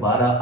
12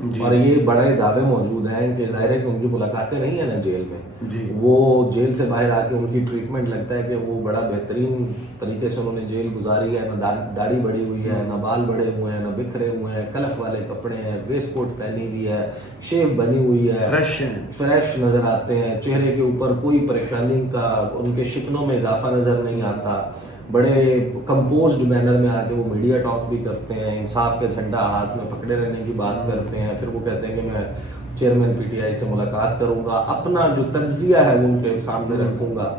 جی۔ اور یہ بڑے دعوے موجود ہیں کہ ظاہر ہے کہ ان کی ملاقاتیں نہیں ہیں نا جیل میں، جی۔ وہ جیل سے باہر آ کے ان کی ٹریٹمنٹ لگتا ہے کہ وہ بڑا بہترین طریقے سے انہوں نے جیل گزاری ہے، نہ داڑھی بڑھی ہوئی ہے، نہ بال بڑھے ہوئے ہیں، نہ بکھرے ہوئے ہیں، کلف والے کپڑے ہیں، ویسٹ کوٹ پہنی ہوئی ہے، شیو بنی ہوئی ہے، فریش نظر آتے ہیں، چہرے کے اوپر کوئی پریشانی کا ان کے شکنوں میں اضافہ نظر نہیں آتا، بڑے کمپوزڈ مینر میں آ کے وہ میڈیا ٹاک بھی کرتے ہیں، انصاف کا جھنڈا ہاتھ میں پکڑے رہنے کی بات کرتے ہیں، پھر وہ کہتے ہیں کہ میں چیئرمین پی ٹی آئی سے ملاقات کروں گا، اپنا جو تجزیہ ہے وہ ان کے سامنے رکھوں گا،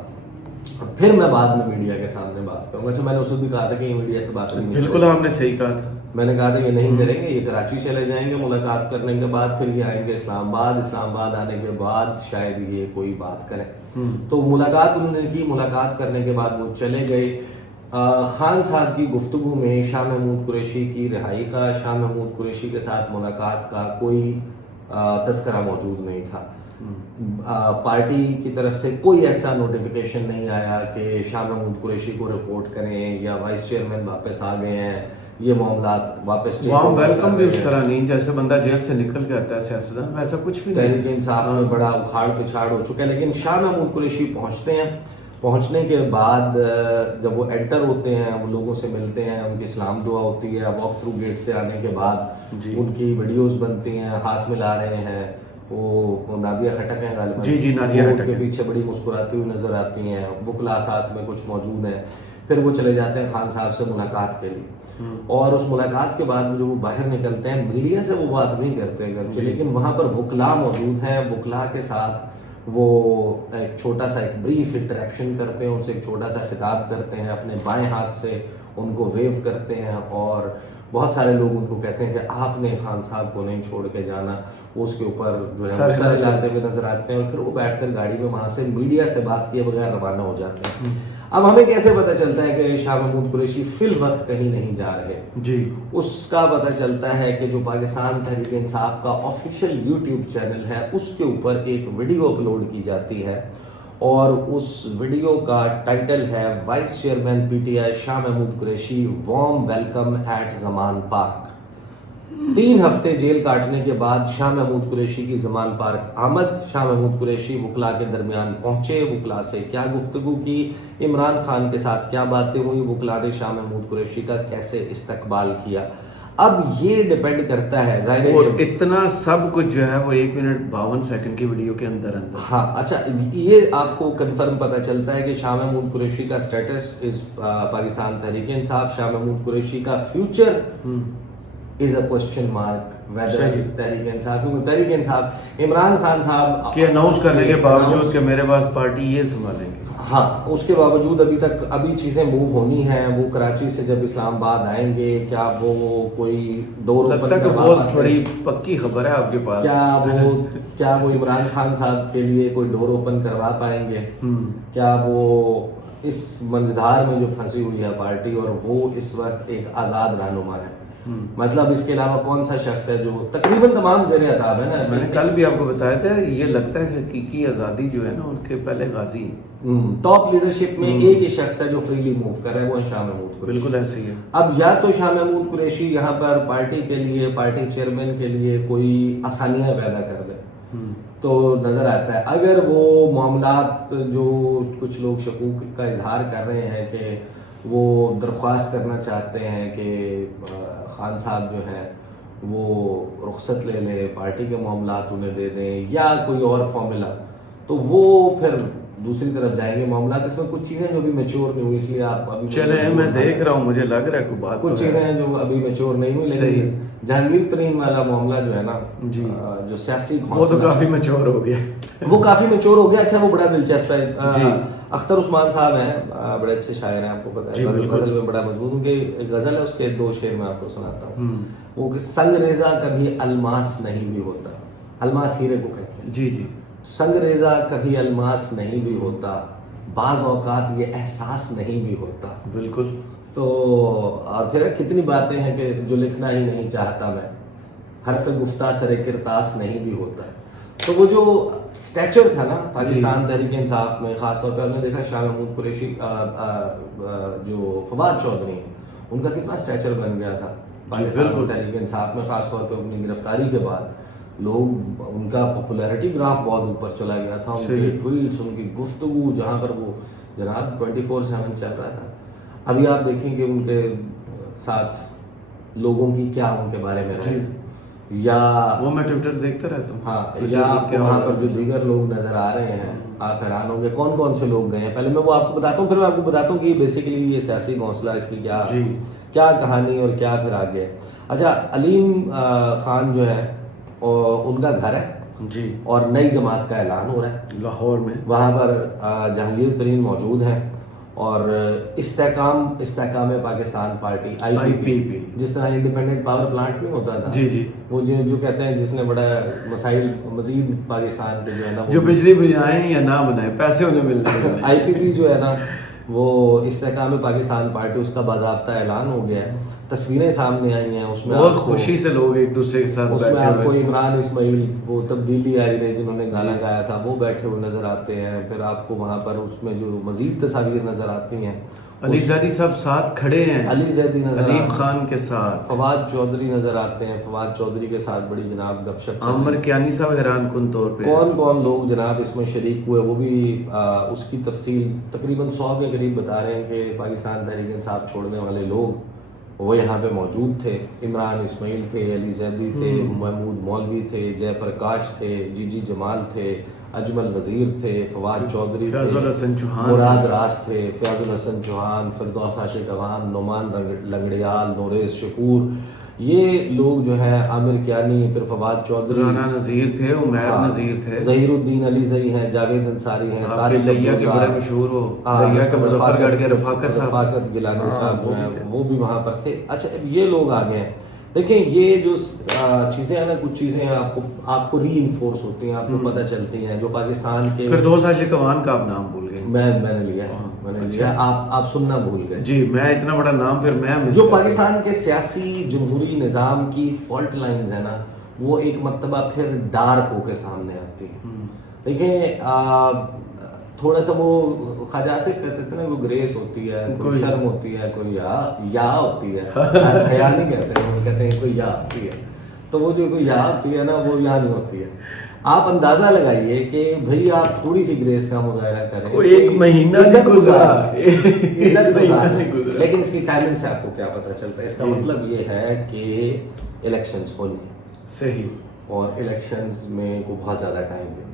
پھر میں بعد میں میڈیا کے سامنے بات کروں گا۔ اچھا، میں نے اسے بھی کہا تھا کہ یہ میڈیا سے بات نہیں، بالکل آپ نے صحیح کہا تھا، میں نے کہا تھا یہ نہیں کریں گے، یہ کراچی چلے جائیں گے ملاقات کرنے کے بعد، پھر یہ آئیں گے اسلام آباد آنے کے بعد شاید یہ کوئی بات کریں۔ تو ملاقات انہوں نے کی، ملاقات کرنے کے بعد وہ چلے گئے۔ خان صاحب کی گفتگو میں شاہ محمود قریشی کی رہائی کا، شاہ محمود قریشی کے ساتھ ملاقات کا کوئی تذکرہ موجود نہیں تھا۔ پارٹی کی طرف سے کوئی ایسا نوٹیفیکیشن نہیں آیا کہ شاہ محمود قریشی کو رپورٹ کریں یا وائس چیئرمین واپس آ گئے ہیں، یہ معاملات واپس وارم ویلکم بھی اس طرح نہیں، جیسے بندہ جیل سے نکل کے آتا ہے سیاستدان، ویسا کچھ بھی نہیں۔ تحریک انصاف میں بڑا اکھاڑ پچھاڑ ہو چکا ہے، لیکن شاہ محمود قریشی پہنچتے ہیں، پہنچنے کے بعد جب وہ انٹر ہوتے ہیں، وہ لوگوں سے ملتے ہیں، ان کی سلام دعا ہوتی ہے، واک تھرو گیٹ سے آنے کے بعد ان کی ویڈیوز بنتی ہیں، ہاتھ ملا رہے ہیں، وہ نادیہ خٹک ہیں غالباً، جی نادیہ خٹک کے پیچھے بڑی مسکراتی ہوئی نظر آتی ہیں، وکلا ساتھ میں کچھ موجود ہیں، پھر وہ چلے جاتے ہیں خان صاحب سے ملاقات کے لیے، اور اس ملاقات کے بعد جو وہ باہر نکلتے ہیں، میڈیا سے وہ بات نہیں کرتے گرچہ، لیکن وہاں پر وکلا موجود ہیں، وکلا کے ساتھ وہ ایک چھوٹا سا ایک بریف انٹریکشن کرتے ہیں، ان سے ایک چھوٹا سا خطاب کرتے ہیں، اپنے بائیں ہاتھ سے ان کو ویو کرتے ہیں، اور بہت سارے لوگ ان کو کہتے ہیں کہ آپ نے خان صاحب کو نہیں چھوڑ کے جانا، وہ اس کے اوپر جو ہے سر ہلاتے ہوئے نظر آتے ہیں، اور پھر وہ بیٹھ کر گاڑی میں وہاں سے میڈیا سے بات کیے بغیر روانہ ہو جاتے ہیں۔ اب ہمیں کیسے پتہ چلتا ہے کہ شاہ محمود قریشی فی الوقت کہیں نہیں جا رہے؟ جی، اس کا پتہ چلتا ہے کہ جو پاکستان تحریک انصاف کا آفیشیل یوٹیوب چینل ہے، اس کے اوپر ایک ویڈیو اپلوڈ کی جاتی ہے، اور اس ویڈیو کا ٹائٹل ہے vice chairman P T I Shah Mahmood Qureshi warm welcome at Zaman Park. 3 ہفتے جیل کاٹنے کے بعد شاہ محمود قریشی کی زمان پارک آمد، شاہ محمود قریشی وکلا کے درمیان پہنچے، وکلا سے کیا گفتگو کی، عمران خان کے ساتھ کیا باتیں ہوئی، وکلا نے شاہ محمود قریشی کا کیسے استقبال کیا۔ اب یہ ڈیپینڈ کرتا ہے، ظاہر ہے کہ اتنا سب کچھ جو ہے وہ 1 منٹ 52 سیکنڈ کی ویڈیو کے اندر ہاں، اچھا یہ آپ کو کنفرم پتہ چلتا ہے کہ شاہ محمود قریشی کا سٹیٹس از پاکستان تحریک انصاف، شاہ محمود قریشی کا future is a question mark weather Tehreek Insaf, کیونکہ تحریک انصاف عمران خان صاحب کہ اناؤنس کرنے کے باوجود کہ میرے پاس پارٹی یہ سنبھالیں گے، ہاں اس کے باوجود ابھی چیزیں موو ہونی ہیں، وہ کراچی سے جب اسلام آباد آئیں گے، کیا وہ کوئی ڈور لگتا ہے کہ بہت بڑی پکی خبر ہے آپ کے پاس، کیا وہ عمران خان صاحب کے لیے کوئی ڈور اوپن کروا پائیں گے؟ کیا وہ اس منجدھار میں جو پھنسی ہوئی ہے پارٹی، اور وہ اس وقت ایک آزاد رہنما ہے، مطلب اس کے علاوہ کون سا شخص ہے جو تقریباً تمام زیر عتاب ہے نا، میں نے کل بھی آپ کو بتایا تھا، یہ لگتا ہے کہ حقیقی آزادی جو ہے نا ان کے پہلے غازی ٹاپ لیڈرشپ میں ایک ہی شخص ہے جو فریلی موو کر رہا ہے، وہ ہے شاہ محمود قریشی۔ بالکل ایسے ہی ہے۔ اب یا تو شاہ محمود قریشی یہاں پر پارٹی کے لیے، پارٹی چیئرمین کے لیے کوئی آسانیاں پیدا کر دے تو نظر آتا ہے، اگر وہ معاملات جو کچھ لوگ شکوک کا اظہار کر رہے ہیں کہ وہ درخواست کرنا چاہتے ہیں کہ خان صاحب جو ہیں وہ رخصت لے لیں، پارٹی کے معاملات انہیں دے دیں یا کوئی اور فارمولا، تو وہ پھر دوسری طرف جائیں گے معاملات۔ اس میں کچھ چیزیں جو ابھی میچور نہیں ہوئی، اس لیے آپ ابھی چلیں میں دیکھ رہا ہوں، مجھے لگ رہا ہے کوئی بات، کچھ چیزیں ہیں جو ابھی میچور نہیں ہوئی، لیکن جہانگیر ترین والا معاملہ جو ہے نا، جو سیاسی وہ تو کافی میچور ہو گیا، وہ کافی میچور ہو گیا۔ اچھا وہ بڑا دلچسپ ہے، اختر عثمان صاحب ہیں، بڑے اچھے شاعر ہیں، آپ کو پتہ ہے، غزل میں بڑا مضبوط، ان کی غزل ہے، اس کے 2 شعر میں آپ کو سناتا ہوں، وہ کہ سنگ ریزہ کبھی الماس نہیں بھی ہوتا، الماس ہیرے کو کہتے ہیں، جی سنگ ریزہ کبھی الماس نہیں بھی ہوتا، بعض اوقات یہ احساس نہیں بھی ہوتا، بالکل۔ تو اور پھر کتنی باتیں ہیں کہ جو لکھنا ہی نہیں چاہتا میں، حرف گفتہ سر کرتاس نہیں بھی ہوتا ہے۔ تو وہ جو سٹیچر تھا نا پاکستان تحریک انصاف میں، خاص طور پہ ہم نے دیکھا شاہ محمود قریشی جو فواد چودھری ہیں، ان کا کتنا سٹیچر بن گیا تھا، پاکستان تحریک انصاف میں، خاص طور پہ اپنی گرفتاری کے بعد لوگ، ان کا پاپولیرٹی گراف بہت اوپر چلا گیا تھا، ان کے ٹویٹس، ان کی گفتگو، جہاں پر وہ جناب 24/7 چل رہا تھا. ابھی آپ دیکھیں کہ ان کے ساتھ لوگوں کی کیا ان کے بارے میں رہے، یا وہ میں ٹویٹر دیکھتا رہتا ہوں. ہاں، یا آپ کو وہاں پر جو دیگر لوگ نظر آ رہے ہیں، آپ حیران ہوں گے کون کون سے لوگ گئے ہیں. پہلے میں وہ آپ کو بتاتا ہوں، پھر میں آپ کو بتاتا ہوں کہ بیسیکلی یہ سیاسی گھونسلہ اس کی کیا کہانی اور کیا پھر آگے. اچھا، علیم خان جو ہے ان کا گھر ہے جی، اور نئی جماعت کا اعلان ہو رہا ہے لاہور میں. وہاں پر جہانگیر ترین موجود ہیں، اور استحکام پاکستان پارٹی IPP، جس طرح انڈیپینڈنٹ پاور پلانٹ نہیں ہوتا تھا، جی جی، وہ جو کہتے ہیں جس نے بڑا مسائل مزید پاکستان کے جو ہے نا، جو بجلی بنائیں یا نہ بنائیں پیسے انہیں ملتے ہیں. IPP جو ہے نا، وہ استحکام پاکستان پارٹی، اس کا باضابطہ اعلان ہو گیا ہے. تصویریں سامنے آئی ہیں، اس میں بہت خوشی سے لوگ ایک دوسرے کے ساتھ اس میں بیٹھے آپ کو ہوئے. عمران اسماعیل، وہ تبدیلی آئی رہے جنہوں نے گانا گایا تھا، وہ بیٹھے ہوئے نظر آتے ہیں. پھر آپ کو وہاں پر اس میں جو مزید تصاویر نظر آتی ہیں، علی زیدی صاحب ساتھ کھڑے ہیں، علی زیدی نظر علیم آتے ہیں، خان کے ساتھ فواد چودھری نظر آتے ہیں، فواد چودھری کے ساتھ بڑی جناب گپ شپ. عامر کیانی صاحب حیران کن طور پہ کون کون لوگ جناب اس میں شریک ہوئے، وہ بھی اس کی تفصیل تقریباً 100 کے قریب بتا رہے ہیں کہ پاکستان تحریک انصاف چھوڑنے والے لوگ وہ یہاں پہ موجود تھے. عمران اسماعیل تھے، علی زیدی تھے، محمود مولوی تھے، جے پرکاش تھے، جی جمال تھے، اجمل وزیر تھے، فواد چودھری فیاض تھے، الحسن چوہان، مراد راز تھے، فیاض الحسن چوہان، فردوس عاشق عوام، نعمان لنگڑیال، نوریز شکور، یہ لوگ جو ہیں، عامر کیانی، پھر فواد چودھری، رانا نذیر تھے، عمیر نذیر تھے، ظہیر الدین علی زئی ہیں، جاوید انصاری ہیں، طارق لیا کے بڑے مشہور ہو، لیا کے مظفر گڑھ کے رفاقت گیلانی صاحب جو ہیں وہ بھی وہاں پر تھے. اچھا، یہ لوگ آ گئے ہیں. دیکھیں، یہ جو چیزیں ہیں نا، کچھ چیزیں آپ کو ری انفورس ہوتی ہیں، آپ کو پتہ چلتی ہیں، جو پاکستان کے. پھر 2 عاشق عوام کا آپ نام بھول گئے. میں نے لیا، آپ سننا بھول گئے. جی، میں اتنا بڑا نام پھر میں جو پاکستان کے سیاسی جمہوری نظام کی فالٹ لائنز ہیں نا، وہ ایک مرتبہ پھر ڈارک ہو کے سامنے آتی ہیں. دیکھیں، تھوڑا سا وہ خواجہ آصف کہتے تھے نا، وہ گریس ہوتی ہے، کوئی شرم ہوتی ہے، کوئی یا ہوتی ہے، حیا نہیں کہتے ہیں، وہ کہتے ہیں کوئی یا ہوتی ہے. تو وہ جو کوئی یا ہوتی ہے نا، وہ یا نہیں ہوتی ہے. آپ اندازہ لگائیے کہ بھئی آپ تھوڑی سی گریس کا مظاہرہ کریں، کوئی ایک مہینہ نہیں گزرا، لیکن اس کی ٹائمنگ سے آپ کو کیا پتہ چلتا ہے. اس کا مطلب یہ ہے کہ الیکشنز ہونے صحیح، اور الیکشنز میں کو بہت زیادہ ٹائم بھی نہیں،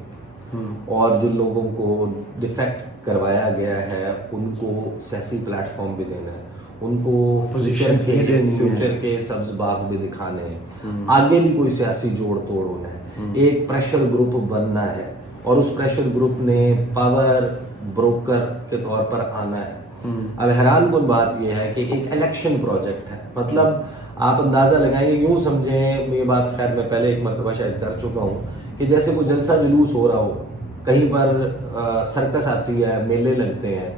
اور جو لوگوں کو ڈیفیکٹ کروایا گیا ہے ان کو سیاسی پلیٹ فارم بھی دینا ہے، ان کو فیوچر کے سبز باغ بھی دکھانے ہیں، آگے بھی کوئی سیاسی جوڑ توڑ ہونا ہے، ایک پریشر گروپ بننا ہے، اور اس پریشر گروپ نے پاور بروکر کے طور پر آنا ہے. اب حیران کن بات یہ ہے کہ ایک الیکشن پروجیکٹ ہے، مطلب آپ اندازہ لگائیں، یوں سمجھیں، یہ بات خیر میں پہلے ایک مرتبہ شاید کر چکا ہوں، کہ جیسے کوئی جلسہ جلوس ہو رہا ہو، کہیں پر سرکس آتی ہے، میلے لگتے ہیں،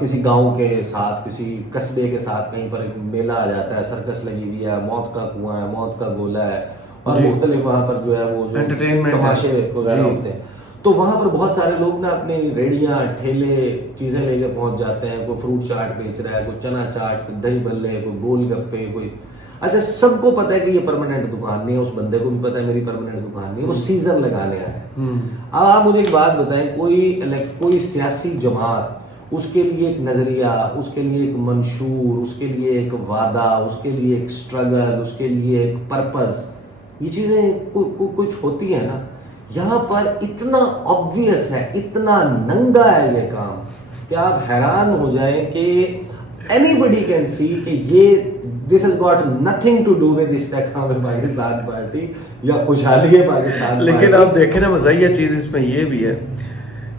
کسی گاؤں کے ساتھ، کسی قصبے کے ساتھ کہیں پر ایک میلہ آ جاتا ہے، سرکس لگی ہوئی ہے، موت کا کنواں ہے، موت کا گولہ ہے، اور مختلف وہاں پر جو ہے وہ جو تماشے وغیرہ ہوتے ہیں. تو وہاں پر بہت سارے لوگ نا اپنی ریڑیاں، ٹھیلے، چیزیں لے کے پہنچ جاتے ہیں. کوئی فروٹ چاٹ بیچ رہا ہے، کوئی چنا چاٹ، کوئی دہی بلے، کوئی گول گپے، کوئی. اچھا، سب کو پتا ہے کہ یہ پرماننٹ دکان نہیں ہے، اس بندے کو بھی پتا ہے میری پرماننٹ دکان نہیں ہے، وہ سیزن لگانے آیا ہے. اب آپ مجھے ایک بات بتائیں، کوئی سیاسی جماعت، اس کے لیے ایک نظریہ، اس کے لیے ایک منشور، اس کے لیے ایک وعدہ، اس کے لیے ایک سٹرگل، اس کے لیے ایک پرپز، یہ چیزیں کچھ ہوتی ہیں نا. یہاں پر اتنا obvious ہے، اتنا ننگا ہے یہ کام کہ آپ حیران ہو جائیں کہ anybody can see کہ یہ this has got nothing to do with استحکام پاکستان پارٹی یا خوشحالی ہے پاکستان. لیکن آپ دیکھیں نا، مزاحیہ چیز اس میں یہ بھی ہے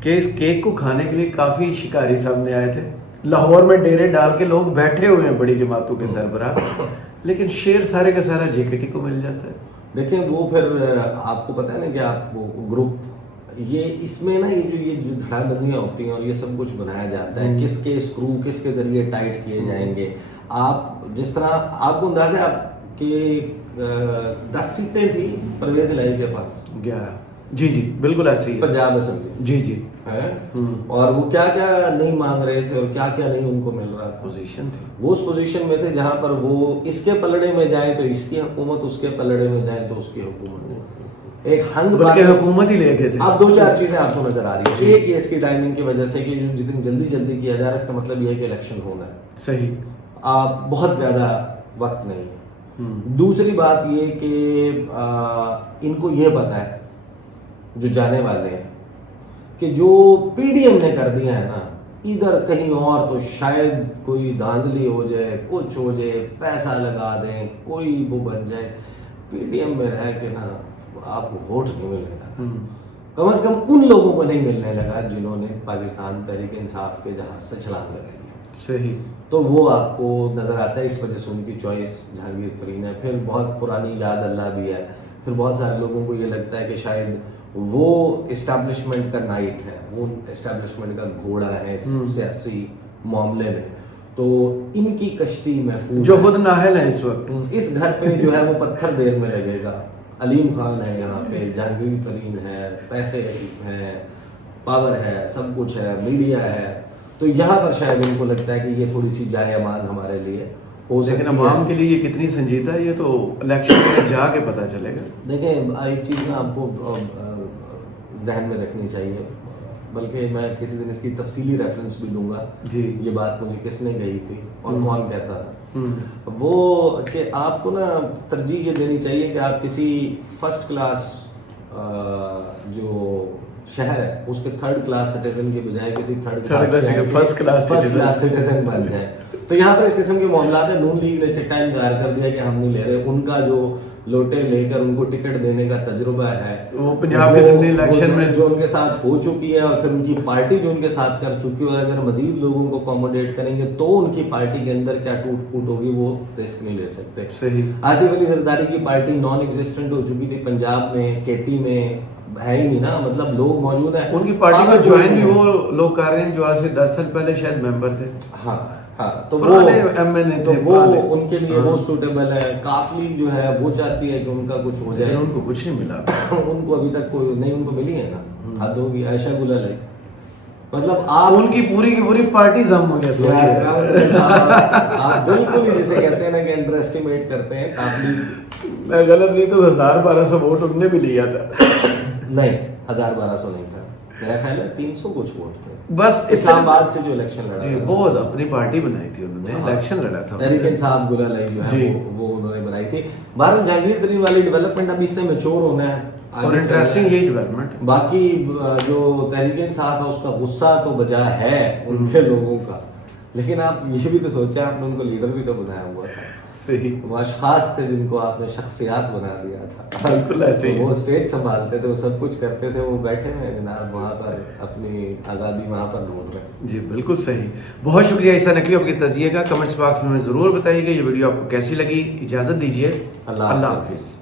کہ اس کیک کو کھانے کے لیے کافی شکاری سامنے آئے تھے. لاہور میں ڈیرے ڈال کے لوگ بیٹھے ہوئے ہیں، بڑی جماعتوں کے سربراہ، لیکن شیر سارے کا سارا JKT کو مل جاتا ہے. دیکھیں، وہ پھر آپ کو پتہ ہے نا کہ آپ کو گروپ، یہ اس میں نا یہ جو دھڑا بندیاں ہوتی ہیں اور یہ سب کچھ بنایا جاتا ہے، کس کے اسکرو کس کے ذریعے ٹائٹ کیے جائیں گے. آپ جس طرح آپ کو اندازہ ہے آپ کہ 10 سیٹیں تھیں پرویز الہی کے پاس، جی جی بالکل ایسے ہی ہے. پنجاب اسمبلی جی جی ہے، اور وہ کیا کیا نہیں مانگ رہے تھے اور کیا کیا نہیں ان کو مل رہا تھا. پوزیشن تھی. وہ اس پوزیشن میں تھے جہاں پر وہ اس کے پلڑے میں جائیں تو اس کی حکومت، اس کے پلڑے میں جائیں تو اس کی حکومت. ایک ہنگ بلکہ حکومت ہی لے گئے تھے. اب 2-4 چیزیں آپ کو نظر آ رہی ہے. ایک یہ اس کی ٹائمنگ کی وجہ سے کہ جو جتنی جلدی کیا جا رہا ہے، اس کا مطلب یہ ہے کہ الیکشن ہونا ہے. صحیح. آپ بہت زیادہ وقت نہیں ہے. دوسری بات یہ کہ ان کو یہ پتا ہے جو جانے والے ہیں کہ جو پی ڈی ایم نے کر دیا ہے نا، ادھر کہیں اور تو شاید کوئی دھاندلی ہو جائے، کچھ ہو جائے، پیسہ لگا دیں، کوئی وہ بن جائے. پی ڈی ایم میں رہ کے نا آپ کو ووٹ نہیں ملے گا. کم از کم ان لوگوں کو نہیں ملنے لگا جنہوں نے پاکستان تحریک انصاف کے جہاز سے چھلانگ لگائی ہے. صحیح. تو وہ آپ کو نظر آتا ہے. اس وجہ سے ان کی چوائس جہانگیر ترین ہے. پھر بہت پرانی یاد اللہ بھی ہے. پھر بہت سارے لوگوں کو یہ لگتا ہے کہ شاید وہ اسٹیبلشمنٹ کا نائٹ ہے، وہ اسٹیبلشمنٹ کا گھوڑا ہے اس سیاسی معاملے میں. تو ان کی کشتی محفوظ جو خود نااہل ہیں اس وقت. اس گھر پہ جو ہے وہ پتھر دیر میں لگے گا. علیم خان ہے یہاں پہ، جہانگیر ترین ہے، پیسے ہیں، پاور ہے، سب کچھ ہے، میڈیا ہے. تو یہاں پر شاید ان کو لگتا ہے کہ یہ تھوڑی سی جائے امان ہمارے لیے ہو سکتی ہے. لیکن عوام کے لیے یہ کتنی سنجیدہ ہے یہ تو الیکشن میں جا کے پتہ چلے گا. دیکھیں ایک چیز نا آپ کو ذہن میں رکھنی چاہیے، بلکہ میں کسی دن اس کی تفصیلی ریفرنس بھی دوں گا. جی. یہ بات مجھے کس نے کہی تھی اور کون کہتا تھا. وہ کہ آپ کو نا ترجیح یہ دینی چاہیے کہ آپ کسی فرسٹ کلاس جو شہر ہے اس کے 3rd کلاس سٹیزن کے بجائے کسی 3rd class first class citizen بن جائے. تو یہاں پر اس قسم کے معاملات ہیں. نون لیگ نے چٹا انکار کر دیا کہ ہم نہیں لے رہے. ان کا جو لوٹے لے کر ان کو ٹکٹ دینے کا تجربہ ہے وہ پنجاب کے اسمبلی الیکشن میں جو ان کے ساتھ ہو چکی ہے، اور پھر ان کی پارٹی جو ان کے ساتھ کر چکی ہے، اور اگر مزید لوگوں کو اکوموڈیٹ کریں گے تو ان کی پارٹی کے اندر کیا ٹوٹ پھوٹ ہوگی وہ رسک نہیں لے سکتے. صحیح. آصف علی زرداری کی پارٹی نان ایگزسٹنٹ ہو چکی تھی پنجاب میں، کے پی میں ہے ہی نہیں نا. مطلب لوگ موجود ہیں ان کی پارٹی میں جوائن بھی وہ لوگ کر رہے ہیں جو آج سے 10 سال پہلے شاید ممبر تھے. ہاں ہاں. تو وہ ایم این اے تو تھے. وہ ان کے لیے وہ سوٹیبل ہے. کافی جو ہے وہ چاہتی ہے کہ ان کا کچھ ہو جائے. ان کو کچھ نہیں ملا. ان کو ابھی تک کوئی نہیں، ان کو ملی ہے نا حد ہوگی. عائشہ گلال ہے. مطلب آپ ان کی پوری کی پوری پارٹی ضم ہو گیا. آپ بالکل ہی جسے کہتے ہیں نا کہ انڈر ایسٹیمیٹ کرتے ہیں. کافی میں غلط نہیں تو 1000-1200 ووٹ ان نے بھی لیا تھا. نہیں 1000-1200 نہیں تھا، میرا خیال ہے 300 کچھ ووٹ تھے بس اسلام آباد سے جو الیکشن لڑا. بہت اپنی پارٹی بنائی تھی انہوں نے، الیکشن لڑا تھا. تحریک انصاف گلالئی جو ہے وہ انہوں نے بنائی تھی. بہرحال جہانگیر ترین والی ڈیولپمنٹ اب اس نے میچور ہونا ہے اور انٹرسٹنگ یہی ڈیولپمنٹ. باقی جو تحریک انصاف ہے اس کا غصہ تو بجا ہے ان کے لوگوں کا، لیکن آپ یہ بھی تو سوچیں آپ نے ان کو لیڈر بھی تو بنایا ہوا تھا. صحیح. وہ اشخاص تھے جن کو آپ نے شخصیات بنا دیا تھا. بالکل ایسے ہی. وہ اسٹیج سنبھالتے تھے، وہ سب کچھ کرتے تھے. وہ بیٹھے ہوئے جناب وہاں پر اپنی آزادی وہاں پر ڈھونڈ رہے ہیں. جی بالکل صحیح. بہت شکریہ عیسیٰ نقوی آپ کی تجزیے کا. کمنٹس باکس میں ضرور بتائیے گا یہ ویڈیو آپ کو کیسی لگی. اجازت دیجیے. اللہ حافظ.